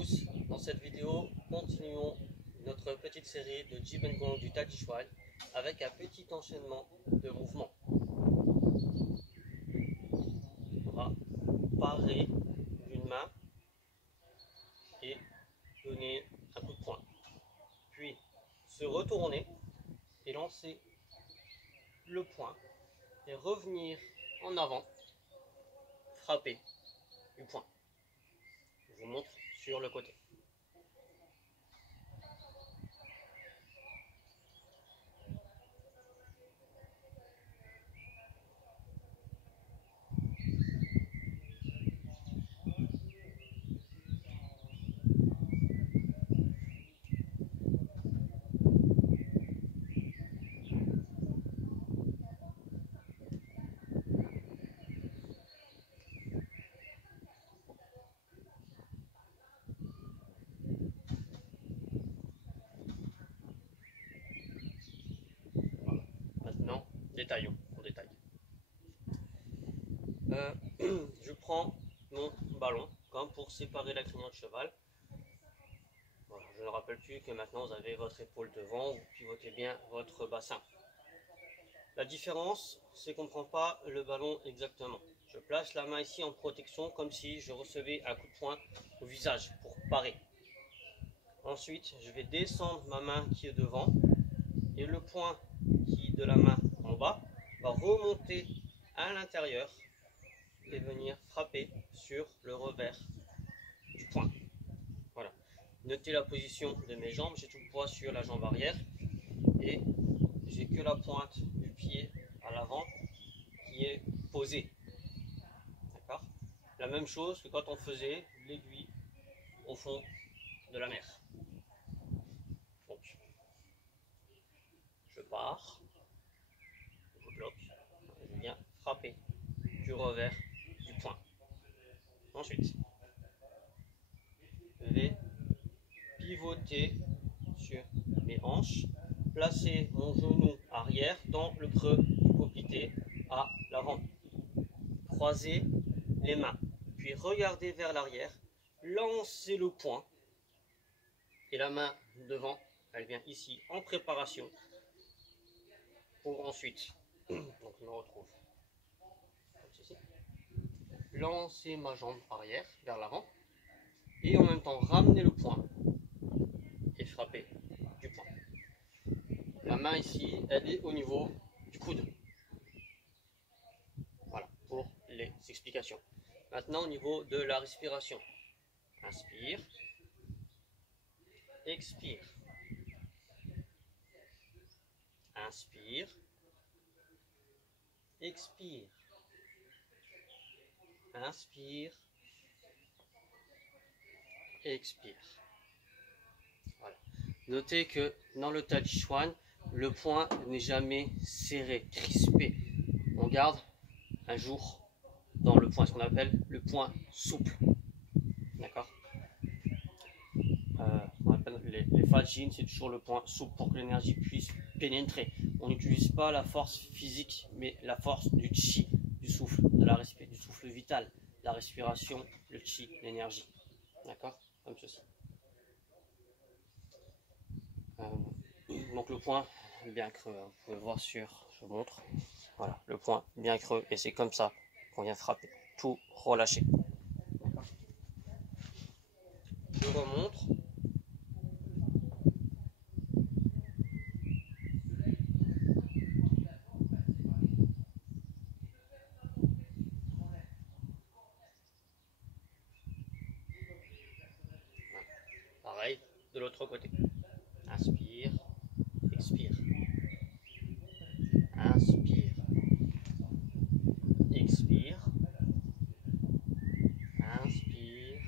tous, dans cette vidéo, continuons notre petite série de Jib and Gong du Tai Chi Chuan avec un petit enchaînement de mouvements. On va parer d'une main et donner un coup de poing. Puis se retourner et lancer le poing et revenir en avant, frapper du poing. Je vous montre sur le côté. Maintenant, détaillons, on détaille. Je prends mon ballon comme pour séparer la crinière de cheval. Voilà, je ne rappelle plus que maintenant vous avez votre épaule devant, vous pivotez bien votre bassin. La différence, c'est qu'on ne prend pas le ballon exactement. Je place la main ici en protection comme si je recevais un coup de poing au visage pour parer. Ensuite, je vais descendre ma main qui est devant et le poing qui est de la main en bas va remonter à l'intérieur et venir frapper sur le revers du poing. Voilà. Notez la position de mes jambes, j'ai tout le poids sur la jambe arrière et j'ai que la pointe du pied à l'avant qui est posée. D'accord ? La même chose que quand on faisait l'aiguille au fond de la mer. Donc, je pars, je bloque, je viens frapper du revers du poing. Ensuite, je vais pivoter sur mes hanches, placer mon genou arrière dans le creux du copité à l'avant. Croiser les mains, puis regarder vers l'arrière, lancer le poing et la main devant, elle vient ici en préparation pour ensuite, donc je me retrouve comme ceci, lancer ma jambe arrière vers l'avant et en même temps ramener le poing et frapper du poing. La main ici, elle est au niveau du coude. Voilà pour les explications. Maintenant au niveau de la respiration. Inspire, expire. Inspire, expire. Inspire, expire. Voilà. Notez que dans le Tai Chi Chuan, le poing n'est jamais serré, crispé. On garde un jour dans le poing, ce qu'on appelle le poing souple. D'accord ? On appelle les fajin, c'est toujours le point souple pour que l'énergie puisse pénétrer. On n'utilise pas la force physique, mais la force du chi, du souffle, du souffle vital, la respiration, le chi, l'énergie. D'accord ? Comme ceci. Donc le point bien creux, hein. Vous pouvez voir sur, je vous montre. Voilà, le point bien creux, et c'est comme ça qu'on vient frapper. Tout relâché. Je remonte. Pareil, de l'autre côté. Inspire, expire. Inspire, expire. Inspire,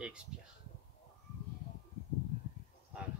expire. Voilà.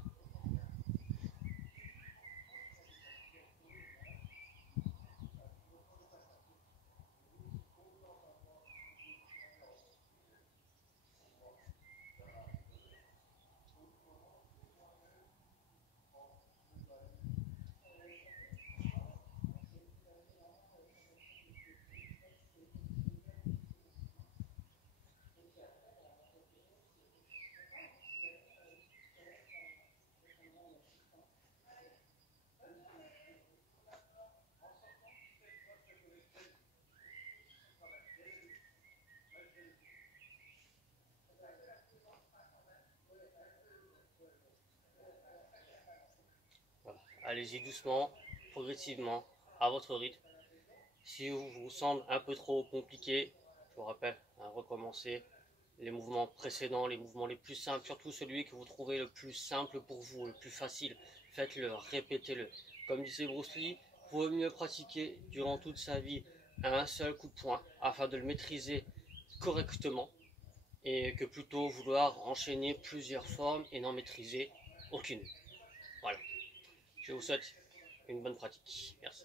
allez-y doucement, progressivement, à votre rythme. Si vous semble un peu trop compliqué, je vous rappelle, recommencer les mouvements précédents, les mouvements les plus simples, surtout celui que vous trouvez le plus simple pour vous, le plus facile. Faites-le, répétez-le. Comme disait Bruce Lee, il vaut mieux pratiquer durant toute sa vie un seul coup de poing afin de le maîtriser correctement et que plutôt vouloir enchaîner plusieurs formes et n'en maîtriser aucune. Voilà. Je vous souhaite une bonne pratique. Merci.